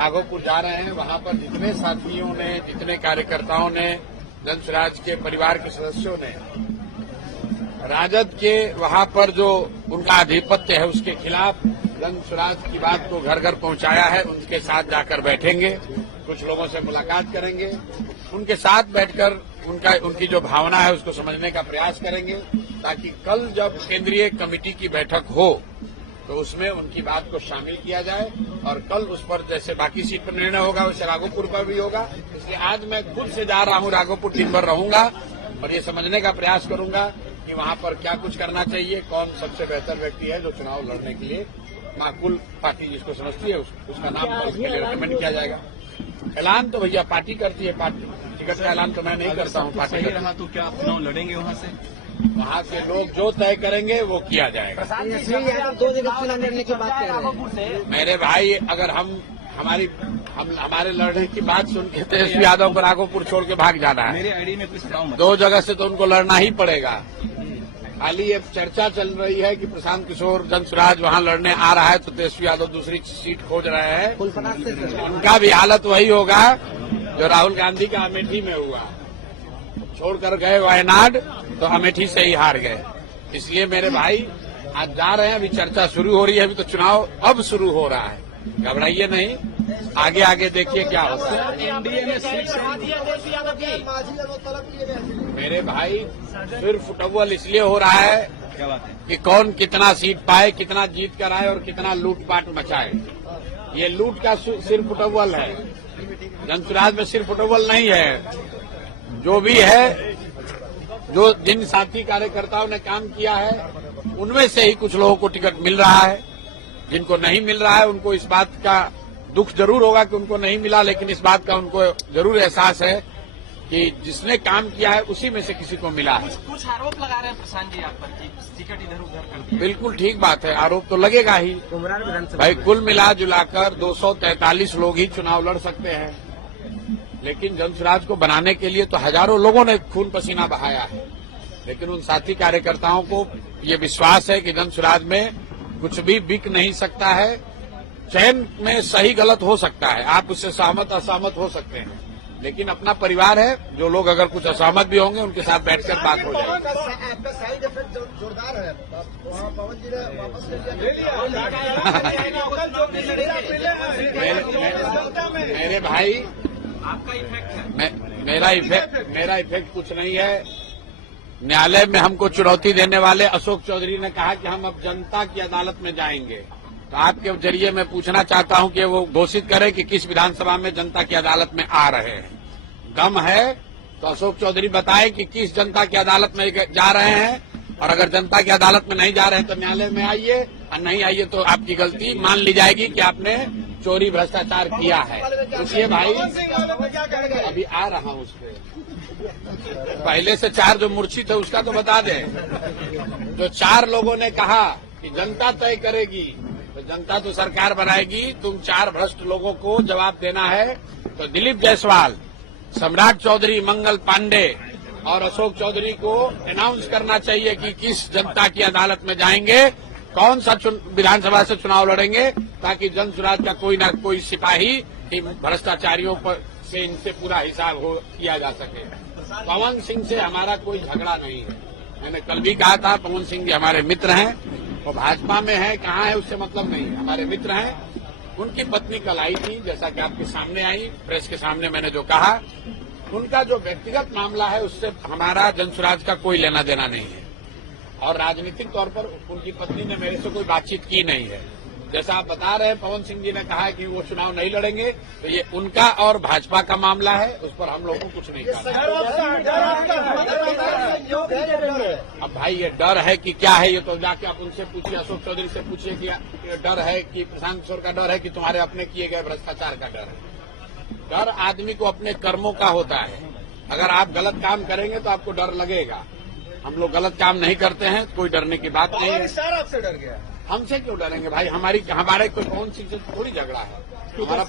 राघोपुर जा रहे हैं। वहां पर जितने साथियों ने, जितने कार्यकर्ताओं ने, जन स्वराज के परिवार के सदस्यों ने राजद के वहां पर जो उनका आधिपत्य है उसके खिलाफ जन स्वराज की बात को घर घर पहुंचाया है, उनके साथ जाकर बैठेंगे, कुछ लोगों से मुलाकात करेंगे, उनके साथ बैठकर उनकी जो भावना है उसको समझने का प्रयास करेंगे, ताकि कल जब केंद्रीय कमेटी की बैठक हो तो उसमें उनकी बात को शामिल किया जाए और कल उस पर जैसे बाकी सीट पर निर्णय होगा वैसे राघोपुर पर भी होगा। इसलिए आज मैं खुद से जा रहा हूं, राघोपुर दिन भर रहूंगा और ये समझने का प्रयास करूंगा कि वहां पर क्या कुछ करना चाहिए, कौन सबसे बेहतर व्यक्ति है जो चुनाव लड़ने के लिए माकूल पार्टी जिसको समझती है उसका नाम उसके लिए रिकमेंड किया जाएगा। ऐलान तो भैया पार्टी करती है, पार्टी टिकट का ऐलान तो मैं नहीं करता हूँ। पार्टी रहा तो क्या चुनाव लड़ेंगे वहाँ से लोग जो तय करेंगे वो किया जाएगा। 2 जगह चुनाव लड़ने की बात कर रहे हैं मेरे भाई, अगर हमारे लड़ने की बात सुन के तेजस्वी यादव को राघोपुर छोड़ के भाग जाना है। मेरे आईडी में कुछ 2 जगह से तो उनको लड़ना ही पड़ेगा। खाली ये चर्चा चल रही है कि प्रशांत किशोर जन स्वराज वहां लड़ने आ रहा है तो तेजस्वी यादव दूसरी सीट खोज रहे हैं। उनका भी हालत वही होगा जो राहुल गांधी का अमेठी में हुआ, छोड़कर गए वायनाड तो अमेठी से ही हार गए। इसलिए मेरे भाई आज जा रहे हैं, अभी चर्चा शुरू हो रही है, अभी तो चुनाव अब शुरू हो रहा है, घबराइए नहीं, आगे आगे देखिए क्या होता है। मेरे भाई सिर्फ फुटबॉल इसलिए हो रहा है कि कौन कितना सीट पाए, कितना जीत कर आए और कितना लूटपाट मचाए। ये लूट का सिर्फ फुटबॉल है, जन स्वराज में सिर्फ फुटबॉल नहीं है। जो भी है, जो जिन साथी कार्यकर्ताओं ने काम किया है उनमें से ही कुछ लोगों को टिकट मिल रहा है, जिनको नहीं मिल रहा है उनको इस बात का दुख जरूर होगा कि उनको नहीं मिला, लेकिन इस बात का उनको जरूर एहसास है कि जिसने काम किया है उसी में से किसी को मिला है। कुछ आरोप लगा रहे हैं प्रशांत जी आप पर कि टिकट इधर उधर कर दिया। बिल्कुल ठीक बात है, आरोप तो लगेगा ही भाई। कुल मिला जुलाकर 243 लोग ही चुनाव लड़ सकते हैं, लेकिन जन स्वराज को बनाने के लिए तो हजारों लोगों ने खून पसीना बहाया है। लेकिन उन साथी कार्यकर्ताओं को ये विश्वास है कि जन स्वराज में कुछ भी बिक नहीं सकता है। चयन में सही गलत हो सकता है, आप उससे सहमत असहमत हो सकते हैं, लेकिन अपना परिवार है। जो लोग अगर कुछ असहमत भी होंगे उनके साथ बैठकर बात हो जाएगी। आपका साइड इफेक्ट जोरदार है, पवन जी ने वापस ले लिया। मेरे भाई, आपका इफेक्ट है, मेरा इफेक्ट कुछ नहीं है। न्यायालय में हमको चुनौती देने वाले अशोक चौधरी ने कहा कि हम अब जनता की अदालत में जाएंगे, तो आपके जरिए मैं पूछना चाहता हूं कि वो घोषित करें कि किस विधानसभा में जनता की अदालत में आ रहे हैं। दम है तो अशोक चौधरी बताए कि किस जनता की अदालत में जा रहे हैं, और अगर जनता की अदालत में नहीं जा रहे हैं तो न्यायालय में आइए, और नहीं आइए तो आपकी गलती मान ली जाएगी कि आपने चोरी भ्रष्टाचार किया है। इसलिए भाई अभी आ रहा हूं, उसके पहले से 4 जो मूर्छित है उसका तो बता दें। जो 4 लोगों ने कहा कि जनता तय करेगी, तो जनता तो सरकार बनाएगी, तुम 4 भ्रष्ट लोगों को जवाब देना है। तो दिलीप जायसवाल, सम्राट चौधरी, मंगल पांडे और अशोक चौधरी को अनाउंस करना चाहिए कि किस जनता की अदालत में जाएंगे, कौन सा विधानसभा से चुनाव लड़ेंगे, ताकि जन स्वराज का कोई न कोई सिपाही भ्रष्टाचारियों पर से इनसे पूरा हिसाब किया जा सके। पवन सिंह से हमारा कोई झगड़ा नहीं है, मैंने कल भी कहा था, पवन सिंह जी हमारे मित्र हैं, वो भाजपा में है, कहाँ है उससे मतलब नहीं है, हमारे मित्र हैं। उनकी पत्नी कल आई थी, जैसा कि आपके सामने आई, प्रेस के सामने मैंने जो कहा, उनका जो व्यक्तिगत मामला है उससे हमारा जन स्वराज का कोई लेना देना नहीं है, और राजनीतिक तौर पर उनकी पत्नी ने मेरे से कोई बातचीत की नहीं है। जैसा आप बता रहे हैं, पवन सिंह जी ने कहा है कि वो चुनाव नहीं लड़ेंगे, तो ये उनका और भाजपा का मामला है, उस पर हम लोगों को कुछ नहीं कहना। अब भाई ये डर है कि क्या है, ये तो जाके आप उनसे पूछिए, अशोक चौधरी से पूछिए कि ये डर है कि प्रशांत किशोर का डर है कि तुम्हारे अपने किए गए भ्रष्टाचार का डर है। डर आदमी को अपने कर्मों का होता है। अगर आप गलत काम करेंगे तो आपको डर लगेगा। हम लोग गलत काम नहीं करते हैं, कोई डरने की बात नहीं है। आपसे डर गया, हमसे क्यों डरेंगे भाई, हमारे कोई पवन सिंह से थोड़ी झगड़ा है, हमारा